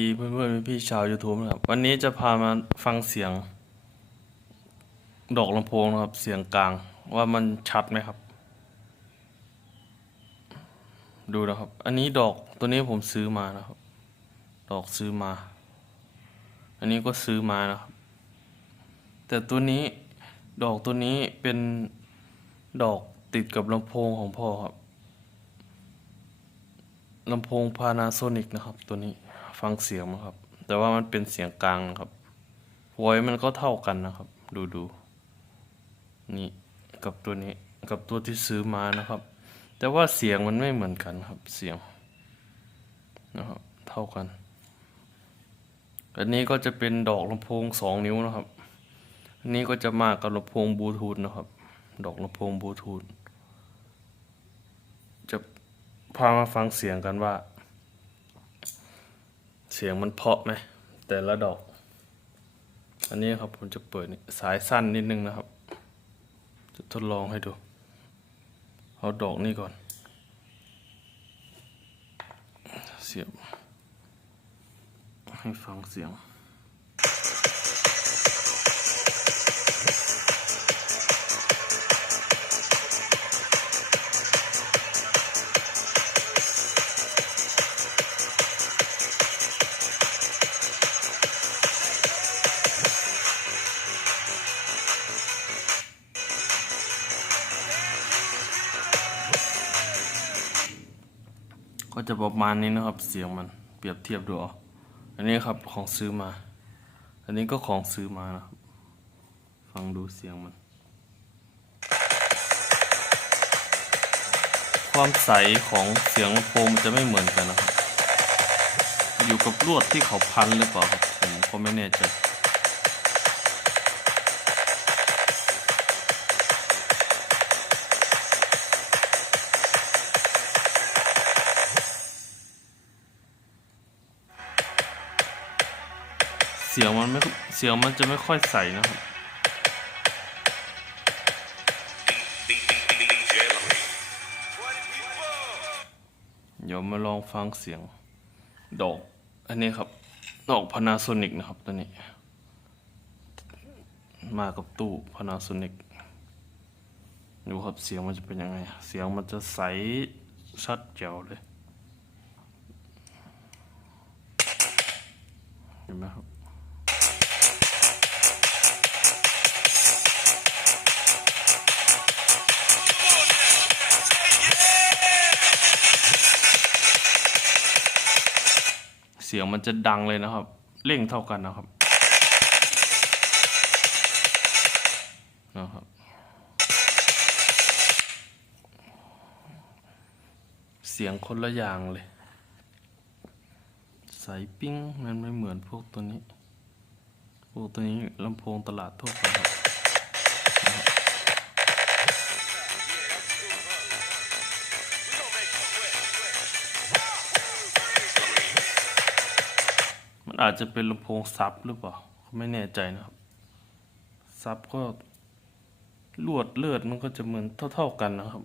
ดีเพื่อนๆพี่ชาว YouTube นะครับ วันนี้จะพามาฟังเสียง ดอกลำโพงนะครับ เสียงกลาง ว่ามันชัดไหมครับ ดูนะครับ อันนี้ดอกตัวนี้ผมซื้อมานะครับ ดอกซื้อมา อันนี้ก็ซื้อมานะครับ แต่ตัวนี้ดอกตัวนี้เป็นดอกติดกับลำโพงของพ่อครับลำโพง Panasonic นะครับตัวนี้ ฟังเสียงนะครับ แต่ว่ามันเป็นเสียงกลางนะครับไวมันก็เท่ากันนะครับ ดูดูนี่กับตัวนี้กับตัวที่ซื้อมานะครับ แต่ว่าเสียงมันไม่เหมือนกันครับเสียงนะครับเท่ากัน อันนี้ก็จะเป็นดอกลำโพงสองนิ้วนะครับ อันนี้ก็จะมากับลำโพงบลูทูธนะครับ ดอกลำโพงบลูทูธจะพามาฟังเสียงกันว่า เสียงมันเพาะไหมแต่ละดอก อันนี้ครับผมจะเปิดสายสั้นนิดนึงนะครับ จะทดลองให้ดู เอาดอกนี้ก่อน เสียบให้ฟังเสียง ก็จะประมาณนี้นะครับ เสียงมันเปรียบเทียบดูอาอันนี้ครับของซื้อมา อันนี้ก็ของซื้อมานะครับ ฟังดูเสียงมัน ความใสของเสียงลำโพงมันจะไม่เหมือนกันนะครับ อยู่กับลวดที่เขาพันหรือเปล่าครับผมก็ไม่แน่ใจ สียงมันไม่เสียงมันจะไม่ค่อยใสนะครับเดี๋ยวมาลองฟังเสียงดอก อันนี้ครับ ดอกพานาโซนิกนะครับตัวนี้ มากับตู้พานาโซนิกดูครับเสียงมันจะเป็นยังไง เสียงมันจะใสชัดแจ๋วเลย เห็นไหมครับ สียงมันจะดังเลยนะครับ เร่งเท่ากันนะครับนะครับ เสียงคนละอย่างเลยใสปิ้งมันไม่เหมือนพวกตัวนี้ พวกตัวนี้ลำโพงตลาดทั่วไปครับ อาจจะเป็นลำโพงซับหรือเปล่าไม่แน่ใจนะครับ ซับก็ลวดเลือดมันก็จะเหมือนเท่าๆกันนะครับ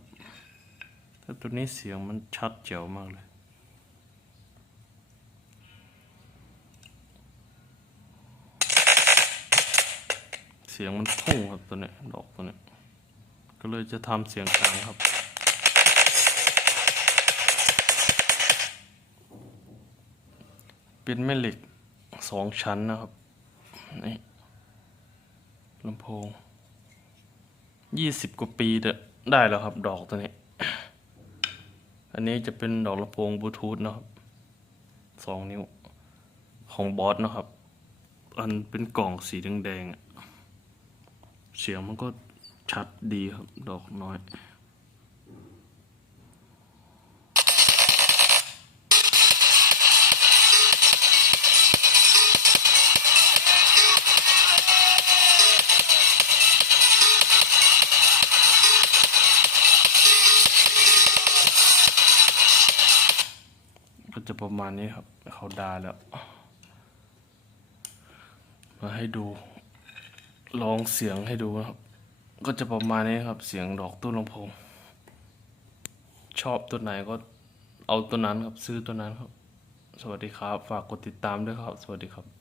แต่ตัวนี้เสียงมันชัดเจ๋วมากเลย เสียงมันพุ่งครับตัวเนี้ยดอกตัวเนี้ยก็เลยจะทำเสียงกลางครับเป็นแม่เหล็ก สองชั้นนะครับนี่ลำโพงยี่สิบกว่าปีเด้อได้แล้วครับ ดอกตัวนี้ อันนี้จะเป็นดอกลำโพงบลูทูธนะครับสองนิ้วของบอสนะครับ อันเป็นกล่องสีแดงๆเสียงมันก็ชัดดีครับ ดอกน้อย ก็จะประมาณนี้ครับเขาดาแล้ว มาให้ดูลองเสียงให้ดูนะครับ ก็จะประมาณนี้ครับ เสียงดอกตู้ลำโพงชอบตัวไหนก็เอาตัวนั้นครับซื้อตัวนั้นครับ สวัสดีครับ ฝากกดติดตามด้วยครับ สวัสดีครับ